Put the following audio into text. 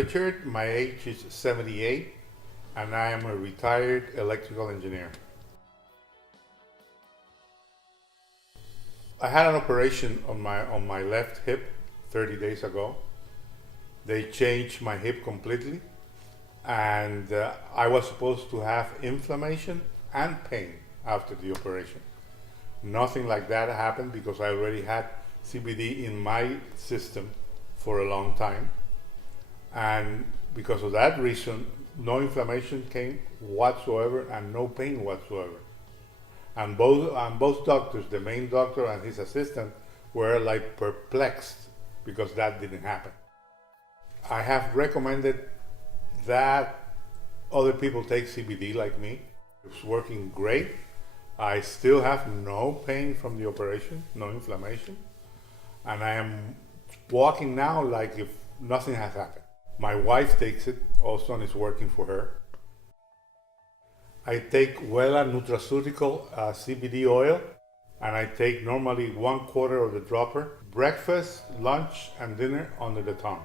Richard. My age is 78, and I am a retired electrical engineer. I had an operation on my left hip 30 days ago. They changed my hip completely, and I was supposed to have inflammation and pain after the operation. Nothing like that happened because I already had CBD in my system for a long time, and because of that reason, no inflammation came whatsoever and no pain whatsoever. And both doctors, the main doctor and his assistant, were like perplexed because that didn't happen. I have recommended that other people take CBD like me. It's working great. I still have no pain from the operation, no inflammation, and I am walking now like if nothing has happened. My wife takes it also, and it's working for her. I take Wela nutraceutical CBD oil, and I take normally 1/4 of the dropper, breakfast, lunch, and dinner under the tongue.